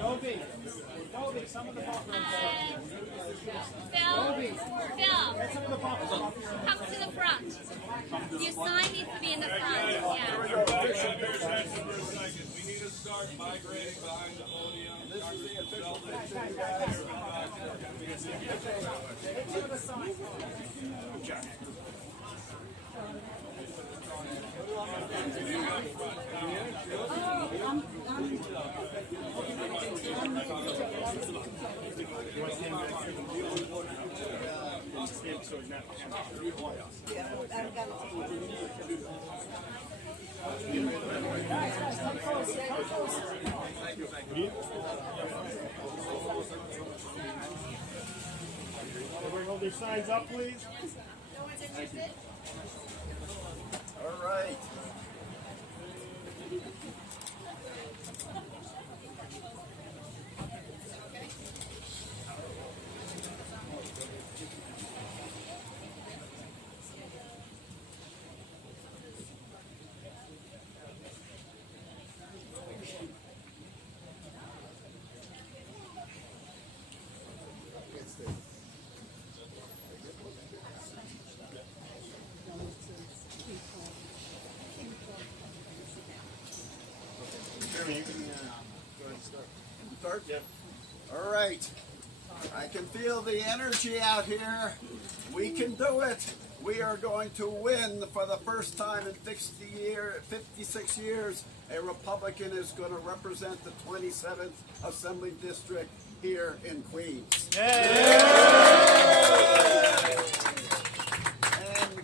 Toby, some of the buffers. Phil, come to the front. Your sign needs to be in the front. Yeah. We need to start migrating behind the podium. This is the official Everybody hold their signs up, please. All right. Start? Yep. All right. I can feel the energy out here. We can do it. We are going to win for the first time in 56 years. A Republican is going to represent the 27th Assembly District here in Queens. And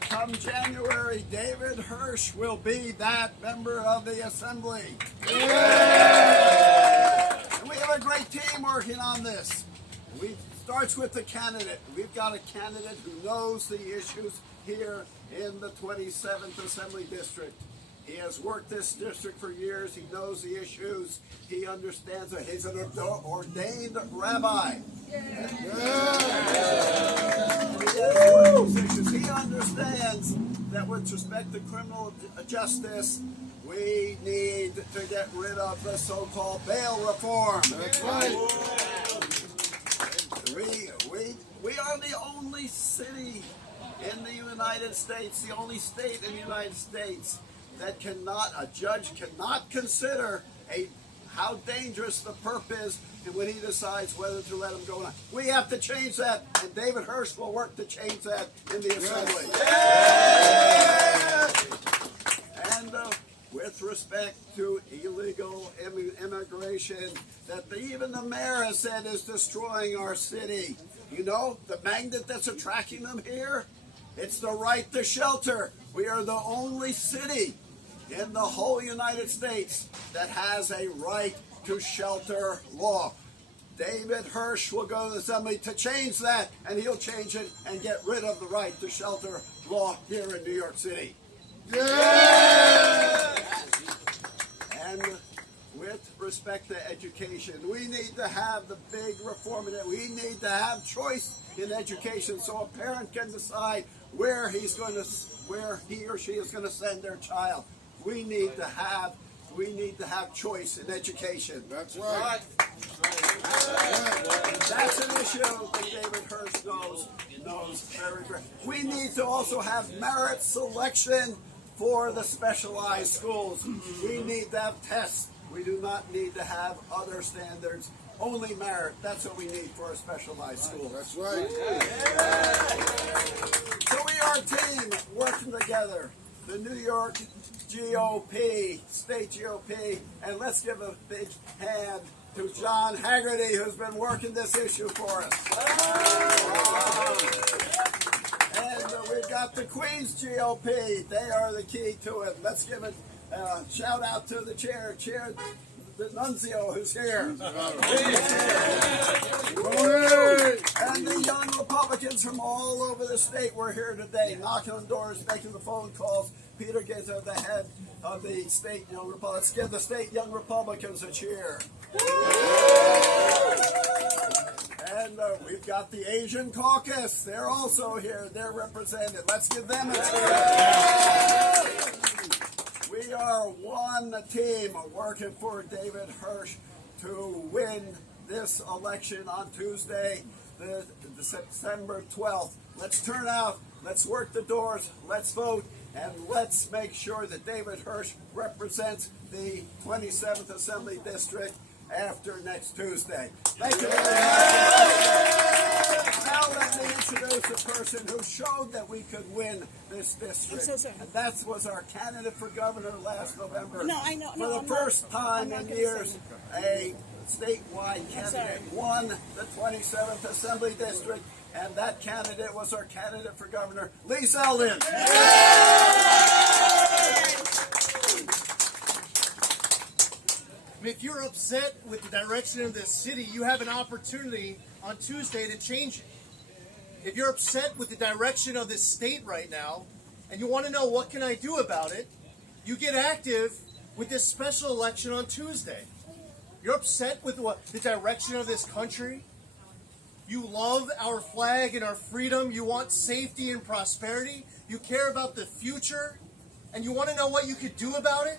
come January, David Hirsch will be that member of the Assembly. And we have a great team working on this. It starts with the candidate. We've got a candidate who knows the issues here in the 27th Assembly District. He has worked this district for years. He knows the issues. He understands it. He's an ordained rabbi. He understands that with respect to criminal justice, we need to get rid of the so-called bail reform. That's right. We are the only city in the United States, the only state in the United States that a judge cannot consider how dangerous the perp is when he decides whether to let him go or not. We have to change that, and David Hirsch will work to change that in the Assembly. And with respect to illegal immigration, that even the mayor has said is destroying our city. You know, the magnet that's attracting them here, it's the right to shelter. We are the only city in the whole United States that has a right to shelter law. David Hirsch will go to the Assembly to change that, and he'll change it and get rid of the right to shelter law here in New York City. Yeah! And with respect to education, we need to have the big reform in it. We need to have choice in education so a parent can decide where he or she is going to send their child. We need to have choice in education. That's right. That's an issue that David Hirsch knows very well. We need to also have merit selection for the specialized schools. We need to have tests. We do not need to have other standards. Only merit. That's what we need for a specialized school. That's right. So we are a team working together. The New York GOP, state GOP, and let's give a big hand to John Haggerty, who's been working this issue for us. And we've got the Queens GOP. They are the key to it. Let's give a shout out to the chair, the nuncio who's here. And the young Republicans from all over the state were here today, knocking on doors, making the phone calls. Peter Giza, the head of the state young Republicans. Let's give the state young Republicans a cheer. And And we've got the Asian caucus. They're also here. They're represented. Let's give them a cheer. We are one team working for David Hirsch to win this election on Tuesday, the September 12th. Let's turn out. Let's work the doors. Let's vote. And let's make sure that David Hirsch represents the 27th Assembly District after next Tuesday. Thank you very much. Now let me introduce a person who showed that we could win this district. I'm so sorry. And that was our candidate for governor last November. No, I know. For No, the I'm first time not in gonna years, say a statewide candidate won the 27th Assembly District, and that candidate was our candidate for governor, LeeZeldin. If you're upset with the direction of this city, you have an opportunity on Tuesday to change it. If you're upset with the direction of this state right now, and you want to know what can I do about it, you get active with this special election on Tuesday. You're upset with the direction of this country. You love our flag and our freedom. You want safety and prosperity. You care about the future, and you want to know what you could do about it.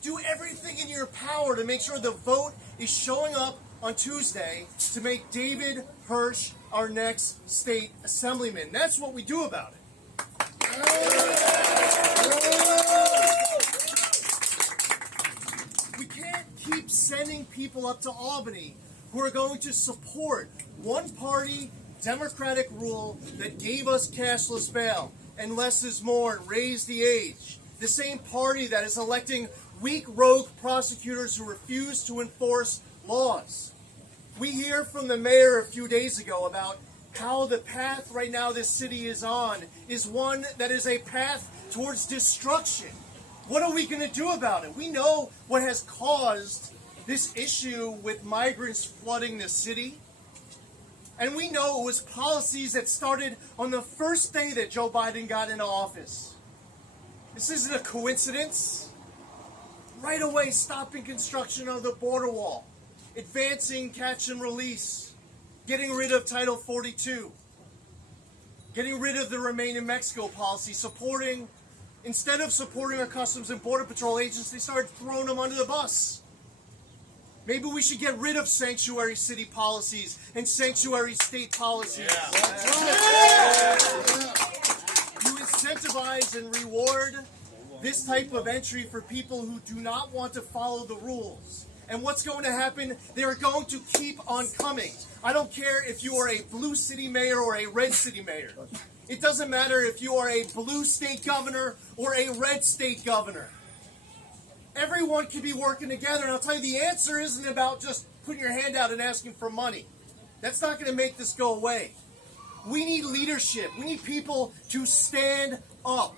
Do everything in your power to make sure the vote is showing up on Tuesday to make David Hirsch our next state assemblyman. That's what we do about it. We can't keep sending people up to Albany who are going to support one-party Democratic rule that gave us cashless bail and less is more and raised the age. The same party that is electing weak rogue prosecutors who refuse to enforce laws. We hear from the mayor a few days ago about how the path right now this city is on is one that is a path towards destruction. What are we going to do about it? We know what has caused this issue with migrants flooding the city. And we know it was policies that started on the first day that Joe Biden got into office. This isn't a coincidence. Right away, stopping construction of the border wall, advancing catch and release, getting rid of Title 42, getting rid of the Remain in Mexico policy, instead of supporting our Customs and Border Patrol agents, they started throwing them under the bus. Maybe we should get rid of sanctuary city policies and sanctuary state policies. You incentivize and reward this type of entry for people who do not want to follow the rules. And what's going to happen? They are going to keep on coming. I don't care if you are a blue city mayor or a red city mayor. It doesn't matter if you are a blue state governor or a red state governor. Everyone can be working together. And I'll tell you, the answer isn't about just putting your hand out and asking for money. That's not going to make this go away. We need leadership. We need people to stand up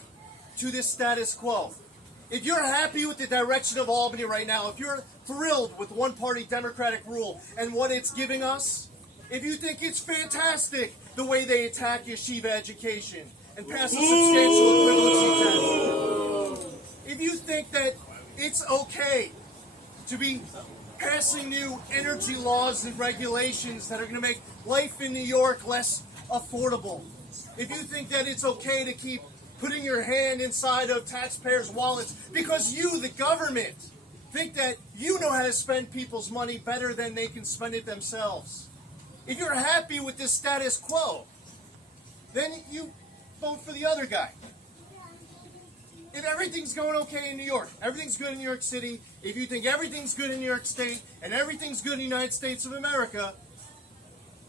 to this status quo. If you're happy with the direction of Albany right now, if you're thrilled with one-party Democratic rule and what it's giving us, if you think it's fantastic the way they attack yeshiva education and pass a substantial equivalency test, if you think that it's okay to be passing new energy laws and regulations that are going to make life in New York less affordable, if you think that it's okay to keep putting your hand inside of taxpayers' wallets because you, the government, think that you know how to spend people's money better than they can spend it themselves. If you're happy with this status quo, then you vote for the other guy. If everything's going okay in New York, everything's good in New York City, if you think everything's good in New York State and everything's good in the United States of America,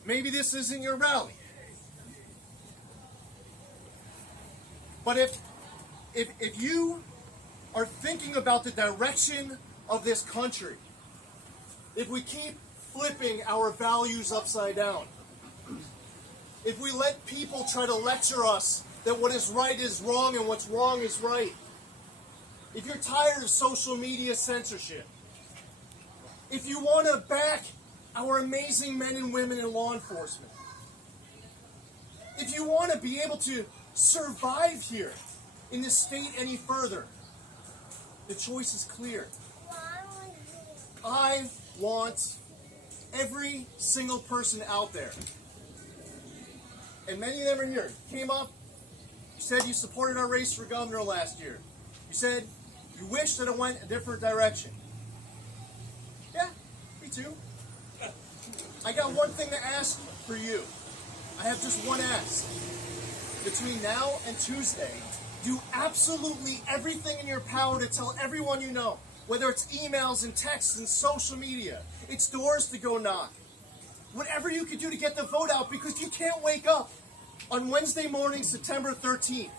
maybe this isn't your rally. But if you are thinking about the direction of this country, if we keep flipping our values upside down, if we let people try to lecture us that what is right is wrong and what's wrong is right, if you're tired of social media censorship, if you want to back our amazing men and women in law enforcement, if you want to be able to survive here in this state any further, the choice is clear. I want every single person out there, and many of them are here, came up, you said you supported our race for governor last year. You said you wish that it went a different direction. Yeah, me too. I got one thing to ask for you. I have just one ask. Between now and Tuesday, do absolutely everything in your power to tell everyone you know, whether it's emails and texts and social media, it's doors to go knock. Whatever you could do to get the vote out, because you can't wake up on Wednesday morning, September 13th,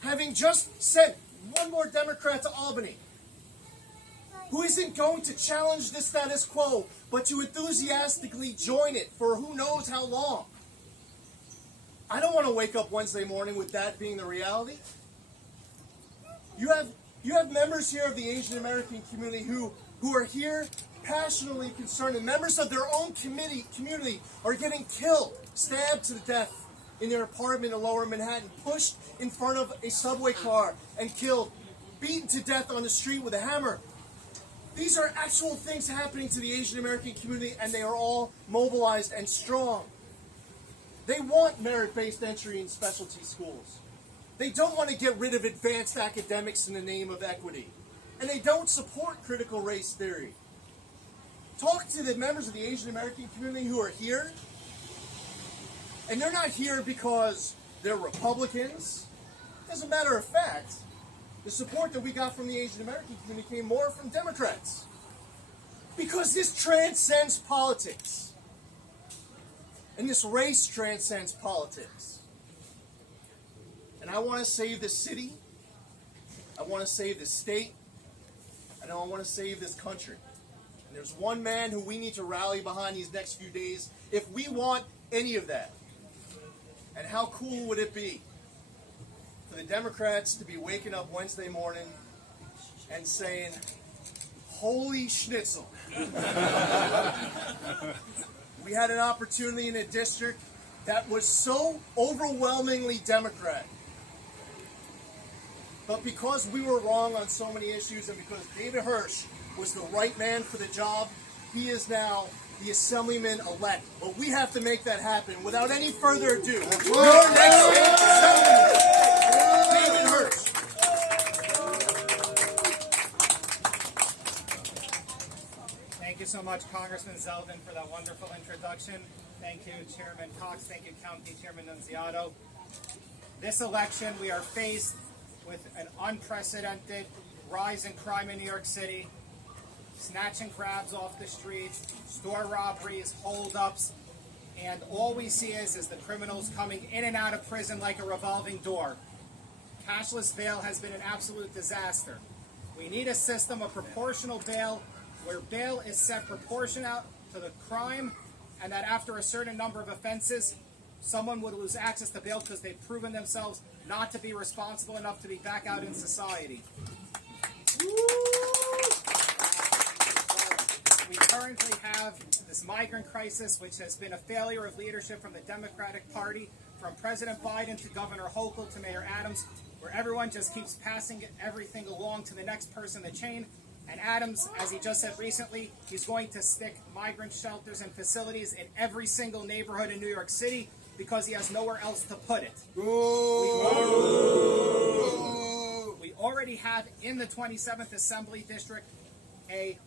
having just sent one more Democrat to Albany, who isn't going to challenge the status quo, but to enthusiastically join it for who knows how long. I don't want to wake up Wednesday morning with that being the reality. You have members here of the Asian American community who are here passionately concerned, and members of their own community are getting killed, stabbed to death in their apartment in Lower Manhattan, pushed in front of a subway car and killed, beaten to death on the street with a hammer. These are actual things happening to the Asian American community, and they are all mobilized and strong. They want merit-based entry in specialty schools. They don't want to get rid of advanced academics in the name of equity. And they don't support critical race theory. Talk to the members of the Asian American community who are here. And they're not here because they're Republicans. As a matter of fact, the support that we got from the Asian American community came more from Democrats. Because this transcends politics. And this race transcends politics. And I want to save this city. I want to save this state. And I want to save this country. And there's one man who we need to rally behind these next few days if we want any of that. And how cool would it be for the Democrats to be waking up Wednesday morning and saying, "Holy Schnitzel." We had an opportunity in a district that was so overwhelmingly Democrat. But because we were wrong on so many issues, and because David Hirsch was the right man for the job, he is now the Assemblyman-elect. But we have to make that happen. Without any further ado, your next Assemblyman, David Hirsch. Thank you so much, Congressman Zeldin, for that wonderful introduction. Thank you, Chairman Cox. Thank you, County Chairman Nunziato. This election, we are faced with an unprecedented rise in crime in New York City, snatch and grabs off the streets, store robberies, holdups, and all we see is the criminals coming in and out of prison like a revolving door. Cashless bail has been an absolute disaster. We need a system of proportional bail where bail is set proportional to the crime, and that after a certain number of offenses, someone would lose access to bail because they've proven themselves not to be responsible enough to be back out in society. We currently have this migrant crisis, which has been a failure of leadership from the Democratic Party, from President Biden to Governor Hochul to Mayor Adams, where everyone just keeps passing everything along to the next person in the chain. And Adams, as he just said recently, he's going to stick migrant shelters and facilities in every single neighborhood in New York City because he has nowhere else to put it. We already have in the 27th Assembly District a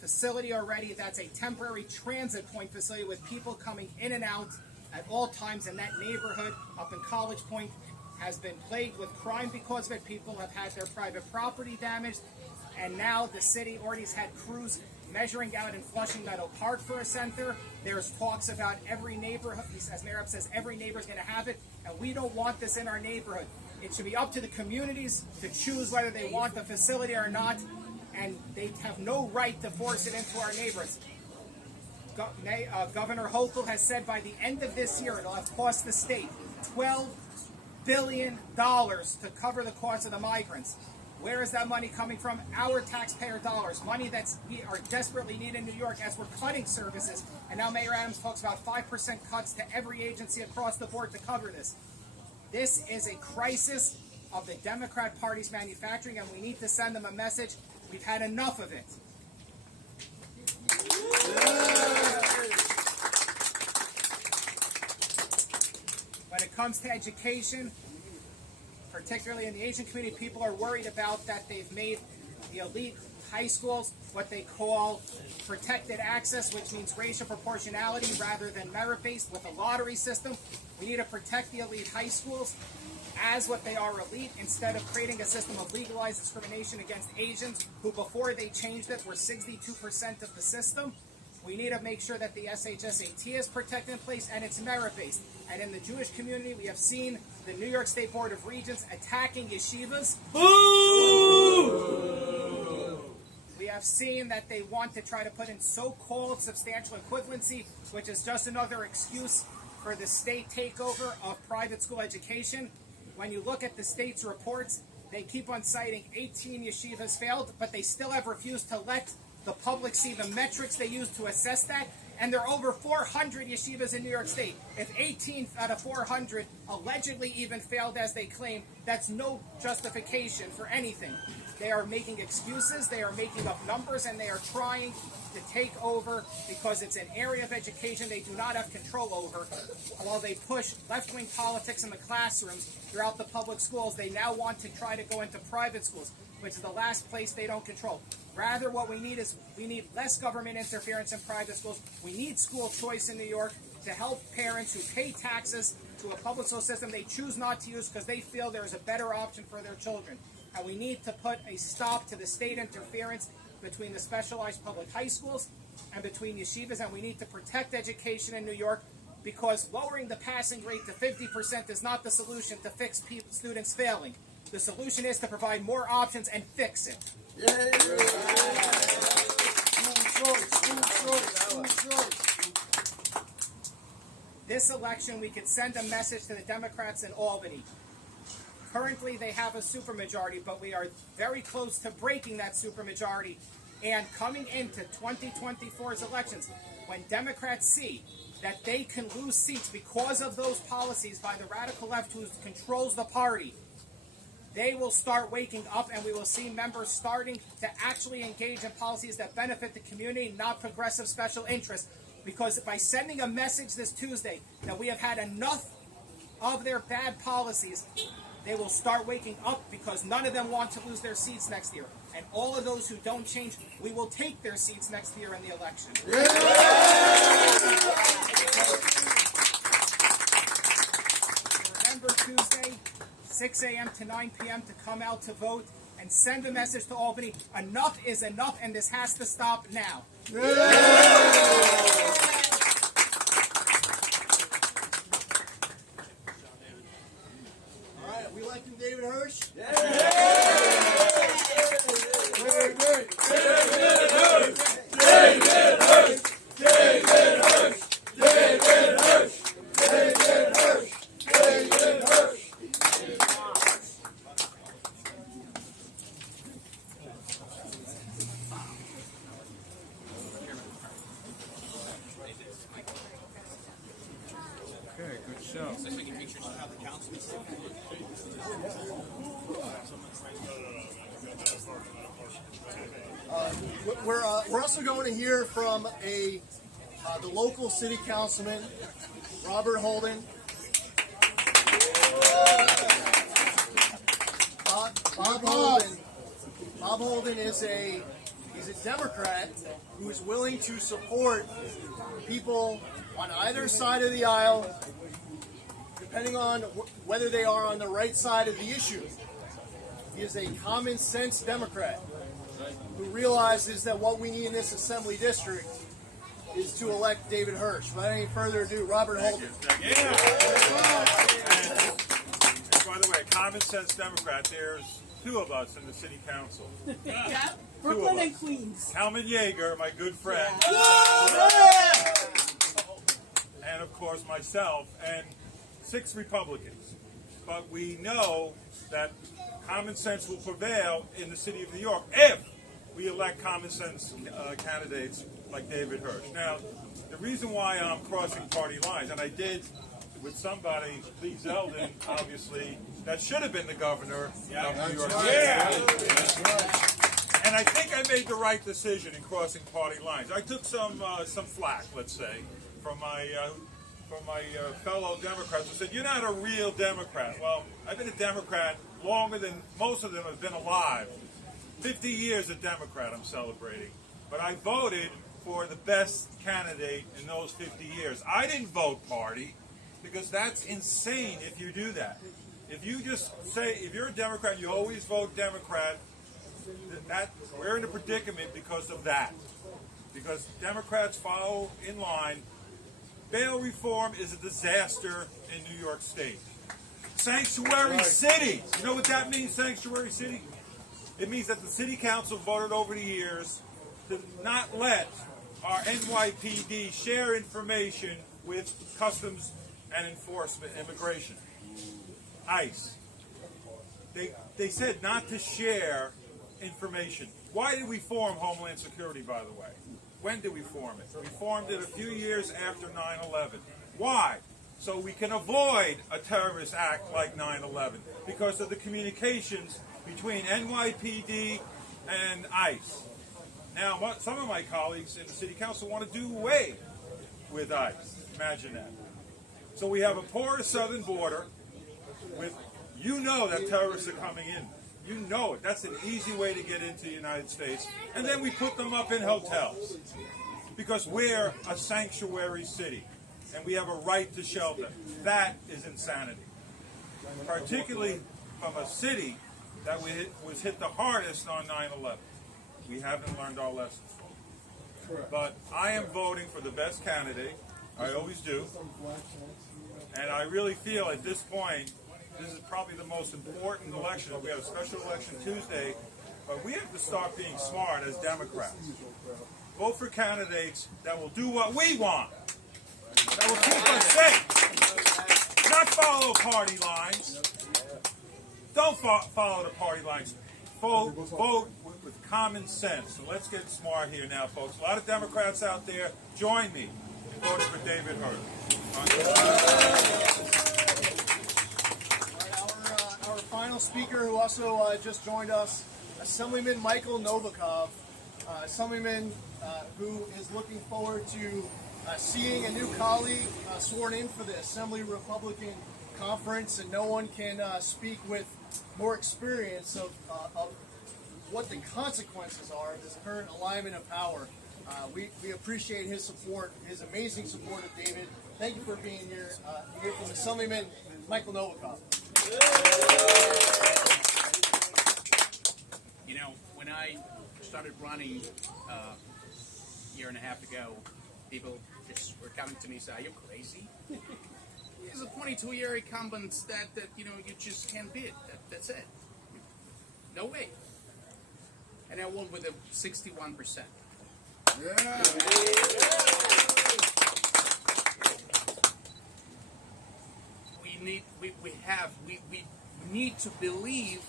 facility already that's a temporary transit point facility with people coming in and out at all times, and that neighborhood up in College Point has been plagued with crime because of it. People have had their private property damaged. And now the city already has had crews measuring out in Flushing Meadow Park for a center. There's talks about every neighborhood, as Mayor Epps says, every neighbor's going to have it, and we don't want this in our neighborhood. It should be up to the communities to choose whether they want the facility or not, and they have no right to force it into our neighborhoods. Governor Hochul has said by the end of this year it'll have cost the state $12 billion to cover the cost of the migrants. Where is that money coming from? Our taxpayer dollars, money that's are desperately needed in New York as we're cutting services. And now Mayor Adams talks about 5% cuts to every agency across the board to cover this. This is a crisis of the Democrat Party's manufacturing, and we need to send them a message. We've had enough of it. it comes to education, particularly in the Asian community, people are worried about that they've made the elite high schools what they call protected access, which means racial proportionality rather than merit-based with a lottery system. We need to protect the elite high schools as what they are, elite, instead of creating a system of legalized discrimination against Asians, who before they changed it were 62% of the system. We need to make sure that the SHSAT is protected in place and it's merit-based. And in the Jewish community, we have seen the New York State Board of Regents attacking yeshivas. Boo! We have seen that they want to try to put in so-called substantial equivalency, which is just another excuse for the state takeover of private school education. When you look at the state's reports, they keep on citing 18 yeshivas failed, but they still have refused to let the public see the metrics they use to assess that. And there are over 400 yeshivas in New York State. If 18 out of 400 allegedly even failed as they claim, that's no justification for anything. They are making excuses, they are making up numbers, and they are trying to take over because it's an area of education they do not have control over. While they push left-wing politics in the classrooms throughout the public schools, they now want to try to go into private schools, which is the last place they don't control. Rather, what we need is less government interference in private schools. We need school choice in New York to help parents who pay taxes to a public school system they choose not to use because they feel there is a better option for their children. And we need to put a stop to the state interference between the specialized public high schools and between yeshivas, and we need to protect education in New York, because lowering the passing rate to 50% is not the solution to fix students failing. The solution is to provide more options and fix it. This election, we could send a message to the Democrats in Albany. Currently, they have a supermajority, but we are very close to breaking that supermajority. And coming into 2024's elections, when Democrats see that they can lose seats because of those policies by the radical left who controls the party, they will start waking up, and we will see members starting to actually engage in policies that benefit the community, not progressive special interests. Because by sending a message this Tuesday that we have had enough of their bad policies, they will start waking up, because none of them want to lose their seats next year. And all of those who don't change, we will take their seats next year in the election. Remember Tuesday, 6 a.m. to 9 p.m. to come out to vote and send a message to Albany. Enough is enough, and this has to stop now. We electing David Hirsch? Okay, good show. We're also going to hear from the local city councilman, Robert Holden. Bob Holden is he's a Democrat who is willing to support people on either side of the aisle, depending on whether they are on the right side of the issue. He is a common sense Democrat who realizes that what we need in this assembly district is to elect David Hirsch. Without any further ado, Robert Holden. And by the way, common sense Democrat, there's two of us in the city council. Yeah, Brooklyn and Queens. KalmanYeger, my good friend. And of course myself, and 6 Republicans. But we know that common sense will prevail in the city of New York if we elect common sense candidates like David Hirsch. Now, the reason why I'm crossing party lines, and I did with somebody, LeeZeldin, obviously, that should have been the governor of New York City. And I think I made the right decision in crossing party lines. I took some flack, let's say, from from my fellow Democrats who said, "You're not a real Democrat." Well, I've been a Democrat longer than most of them have been alive. 50 years a Democrat I'm celebrating. But I voted for the best candidate in those 50 years. I didn't vote party, because that's insane if you do that. If you just say, if you're a Democrat, you always vote Democrat, we're in a predicament because of that. Because Democrats follow in line. Bail reform is a disaster in New York State. Sanctuary city. You know what that means, sanctuary city? It means that the city council voted over the years to not let our NYPD share information with Customs and Enforcement, Immigration, ICE. They said not to share information. Why did we form Homeland Security, by the way? When did we form it? We formed it a few years after 9/11. Why? So we can avoid a terrorist act like 9/11 because of the communications between NYPD and ICE. Now, some of my colleagues in the city council want to do away with ICE. Imagine that. So we have a porous southern border with, you know that terrorists are coming in. You know it. That's an easy way to get into the United States. And then we put them up in hotels because we're a sanctuary city and we have a right to shelter. That is insanity. Particularly from a city that was hit the hardest on 9/11. We haven't learned our lessons. But I am voting for the best candidate. I always do. And I really feel at this point, this is probably the most important election. We have a special election Tuesday, but we have to start being smart as Democrats. Vote for candidates that will do what we want, that will keep us safe, not follow party lines. Don't follow the party lines. Vote with common sense. So let's get smart here now, folks. A lot of Democrats out there, join me in voting for David Hirsch. Our final speaker, who also just joined us, Assemblyman Michael Novikov, Assemblyman who is looking forward to seeing a new colleague sworn in for the Assembly Republican Conference, and no one can speak with more experience of what the consequences are of this current alignment of power. We appreciate his support, his amazing support of David. Thank you for being here. Here from Assemblyman Michael Novikov. You know, when I started running a year and a half ago, people just were coming to me and saying, "Are you crazy? He's a 22-year incumbent that you just can't beat. That's it. No way." And I won with a 61%. We need to believe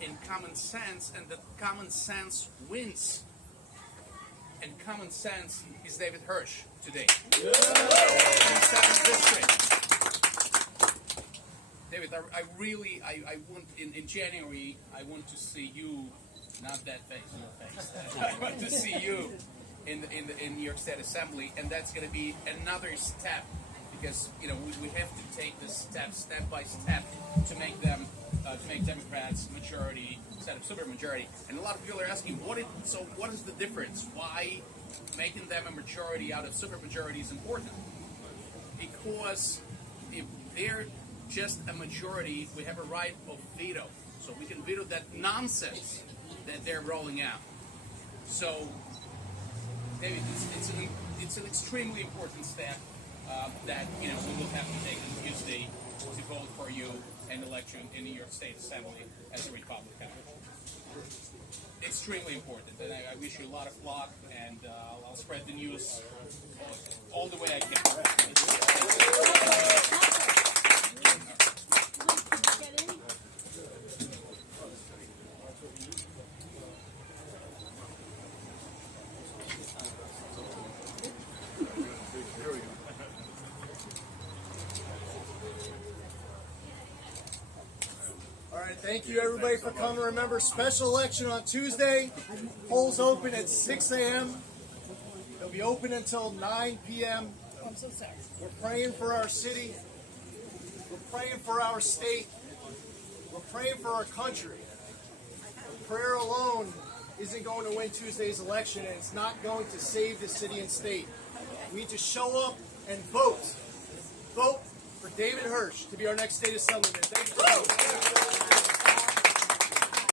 in common sense, and that common sense wins. And common sense is David Hirsch today. David, I want in January. I want to see you, not that face, your face. I want to see you in New York State Assembly, and that's going to be another step, because we have to take this step by step to make Democrats majority instead of supermajority. And a lot of people are asking, what is the difference? Why making them a majority out of supermajority is important? Because if they're just a majority, we have a right of veto, so we can veto that nonsense that they're rolling out. So, David, it's an extremely important step that we will have to take on Tuesday to vote for you and election in New York State Assembly as a Republican. Extremely important, and I wish you a lot of luck, and I'll spread the news all the way I can. Thank you, everybody, for coming. Remember, special election on Tuesday. Polls open at 6 a.m. They'll be open until 9 p.m. I'm so sorry. We're praying for our city. We're praying for our state. We're praying for our country. Prayer alone isn't going to win Tuesday's election, and it's not going to save the city and state. We need to show up and vote. Vote for David Hirsch to be our next state assemblyman. Thank you.